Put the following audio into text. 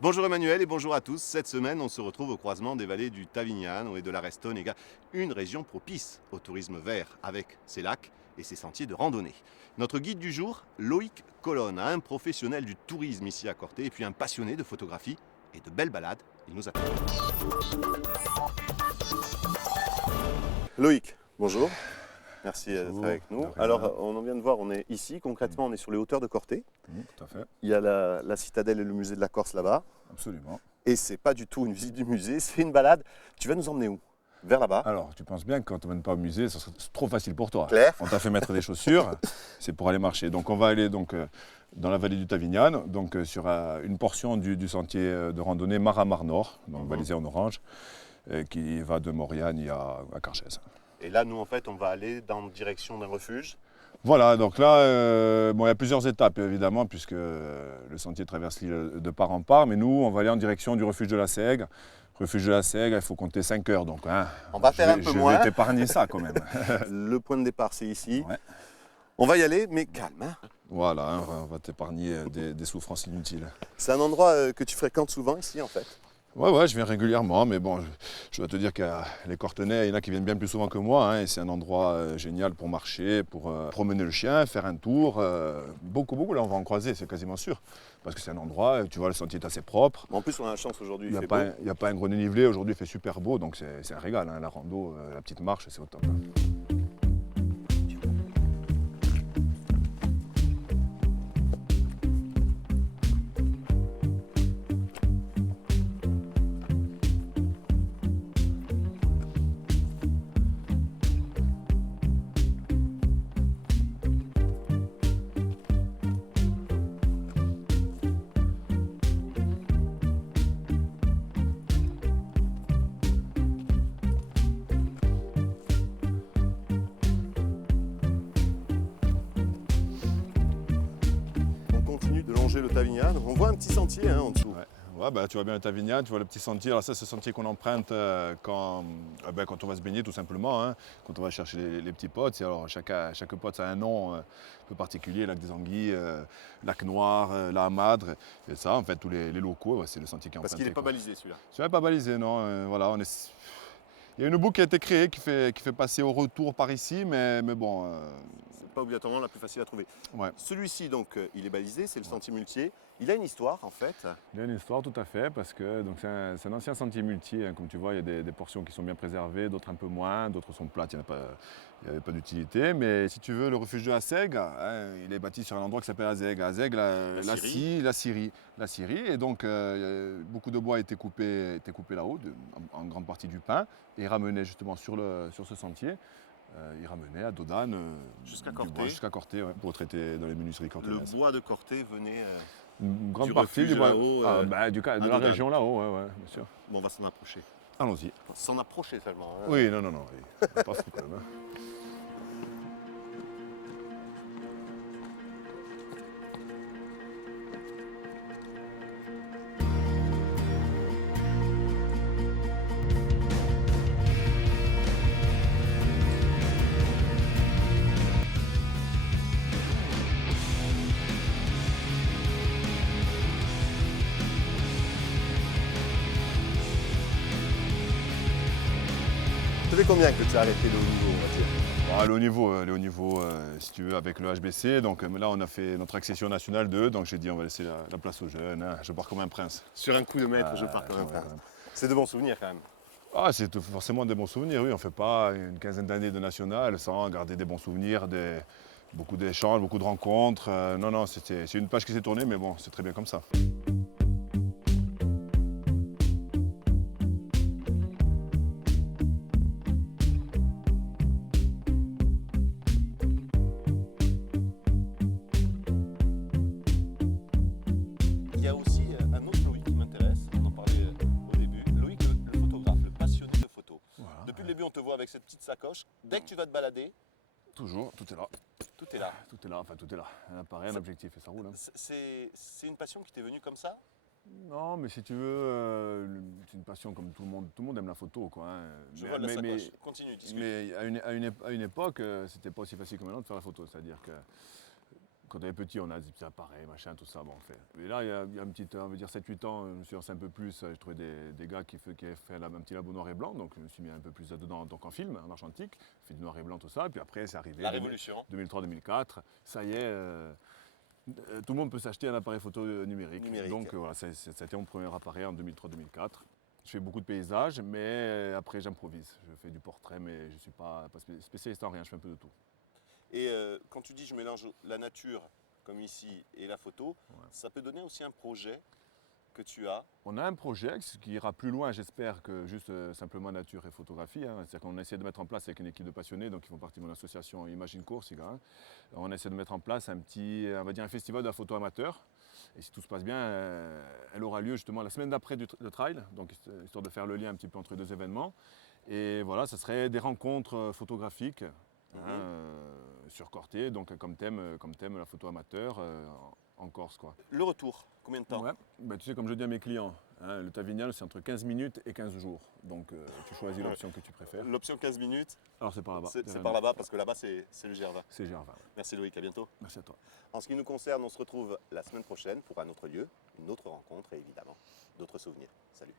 Bonjour Emmanuel et bonjour à tous. Cette semaine, on se retrouve au croisement des vallées du Tavignano et de la Restonega, une région propice au tourisme vert avec ses lacs et ses sentiers de randonnée. Notre guide du jour, Loïc Colonne, un professionnel du tourisme ici à Corté et puis un passionné de photographie et de belles balades. Il nous attend. Loïc, bonjour. Merci d'être Bonjour, avec de nous. rien. Alors, on en vient de voir, on est ici, concrètement, on est sur les hauteurs de Corté. Tout à fait, Il y a la citadelle et le musée de la Corse là-bas. absolument. Et c'est pas du tout une visite du musée, c'est une balade. Tu vas nous emmener où? Vers là-bas. Alors, tu penses bien que quand on ne mène pas au musée, ça serait trop facile pour toi. Claire. On t'a fait mettre des chaussures, c'est pour aller marcher. Donc, on va aller dans la vallée du Tavignane, sur une portion du sentier de randonnée Maramar Nord, donc balisé en orange, qui va de Mauriagne à Cargèse. Et là, nous, en fait, on va aller dans la direction d'un refuge. Voilà, donc là, il y a plusieurs étapes évidemment, puisque le sentier traverse l'île de part en part, mais nous, on va aller en direction du refuge de la Sègue. Refuge de la Sègue, il faut compter 5 heures, donc On va faire un peu moins. Je vais t'épargner ça quand même. Le point de départ, c'est ici. Ouais. On va y aller, mais calme. Hein. Voilà, on va t'épargner des souffrances inutiles. C'est un endroit que tu fréquentes souvent ici, en fait. Ouais, je viens régulièrement, mais bon, je dois te dire que les Cortenais, il y en a qui viennent bien plus souvent que moi, et c'est un endroit génial pour marcher, pour promener le chien, faire un tour. Beaucoup, là, on va en croiser, c'est quasiment sûr. Parce que c'est un endroit, tu vois, le sentier est assez propre. En plus, on a la chance aujourd'hui, Il il n'y fait beau. a pas un gros dénivelé, aujourd'hui il fait super beau, donc c'est un régal, hein, la rando, la petite marche, c'est au top. On continue de longer le Tavignane. On voit un petit sentier en dessous. Ouais, bah, tu vois bien le Tavignane, tu vois le petit sentier. Alors ça, c'est le sentier qu'on emprunte quand on va se baigner tout simplement, hein, quand on va chercher les petits potes. Alors chaque pote a un nom un peu particulier, lac des Anguilles, lac Noir, la Madre. Et ça, en fait, tous les locaux, c'est le sentier qui est Parce emprunté. qu'il n'est pas Quoi. balisé, celui-là. Tu n'est pas balisé, non. Voilà, il y a une boucle qui a été créée qui fait passer au retour par ici, mais bon. C'est pas obligatoirement la plus facile à trouver. Ouais. Celui-ci, donc, il est balisé, c'est le sentier muletier. Il a une histoire, en fait. Il y a une histoire tout à fait, parce que c'est un ancien sentier multi, hein, comme tu vois, il y a des portions qui sont bien préservées, d'autres un peu moins, d'autres sont plates, il n'y avait pas d'utilité. Mais si tu veux, le refuge de la Sègue, hein, il est bâti sur un endroit qui s'appelle Azègue. Azègue, la Syrie. Et donc, beaucoup de bois a été coupé là-haut, en grande partie du pin, et ramené justement sur ce sentier. Il ramenait à Dodane Jusqu'à du Corté. bois jusqu'à Corté, ouais, pour traiter dans les menuiseries Le corténaises. bois de Corté venait Une grande du partie refuge du bois. là-haut, De la Dodane. région là-haut, ouais, bien sûr. Bon, on va s'en approcher. Allons-y. Enfin, s'en approcher seulement. Hein. Oui, non, oui. On va pas fou quand même. Hein. Ça fait combien que tu as arrêté le haut niveau, on va dire? Bon, le haut niveau, si tu veux, avec le HBC. Donc là, on a fait notre accession nationale 2. Donc j'ai dit, on va laisser la place aux jeunes. Hein. Je pars comme un prince. Sur un coup de maître, je pars comme un prince. C'est de bons souvenirs quand même. Ah, c'est forcément des bons souvenirs, oui. On ne fait pas une quinzaine d'années de national sans garder des bons souvenirs, beaucoup d'échanges, beaucoup de rencontres. Non, c'est une page qui s'est tournée, mais bon, c'est très bien comme ça. Il y a aussi un autre Loïc qui m'intéresse, on en parlait au début. Loïc, le photographe, le passionné de photo. Voilà. Depuis le début, on te voit avec cette petite sacoche. Dès que tu vas te balader, Toujours, tout est là. tout est là. Tout est là, enfin tout est là. Un appareil, un objectif et ça roule. Hein. C'est une passion qui t'est venue comme ça? Non, mais si tu veux, c'est une passion comme tout le monde. Tout le monde aime la photo, quoi. Hein. Je vois la sacoche. Continue, discute. Mais à une époque, c'était pas aussi facile que maintenant de faire la photo. C'est-à-dire que Quand on est petit, on a des petits appareils, machin, tout ça, bon, on fait. Et là, il y a un petit, on va dire 7-8 ans, je me suis lancé un peu plus, j'ai trouvé des gars qui avaient fait un petit labo noir et blanc, donc je me suis mis un peu plus dedans, donc en film, en argentique, fait du noir et blanc, tout ça, et puis après, c'est arrivé. La révolution. 2003-2004, ça y est, tout le monde peut s'acheter un appareil photo numérique. Numérique. Donc voilà, ça a été mon premier appareil en 2003-2004. Je fais beaucoup de paysages, mais après j'improvise. Je fais du portrait, mais je ne suis pas spécialiste en rien, je fais un peu de tout. Et quand tu dis je mélange la nature, comme ici, et la photo, ça peut donner aussi un projet que tu as. On a un projet qui ira plus loin, j'espère, que juste simplement nature et photographie. C'est-à-dire qu'on essaie de mettre en place avec une équipe de passionnés, donc ils font partie de mon association Imagine Course. On essaie de mettre en place un petit, on va dire un festival de la photo amateur. Et si tout se passe bien, elle aura lieu justement la semaine d'après le trail, donc histoire de faire le lien un petit peu entre les deux événements. Et voilà, ça serait des rencontres photographiques. Sur Corté, donc comme thème la photo amateur en Corse, quoi. Le retour, combien de temps? Tu sais, comme je dis à mes clients, le Tavignal c'est entre 15 minutes et 15 jours. Donc tu choisis l'option que tu préfères. L'option 15 minutes, Alors c'est par là-bas. c'est par là-bas parce que là-bas c'est le GR20. C'est GR20. Merci Loïc, à bientôt. Merci à toi. En ce qui nous concerne, on se retrouve la semaine prochaine pour un autre lieu, une autre rencontre et évidemment d'autres souvenirs. Salut.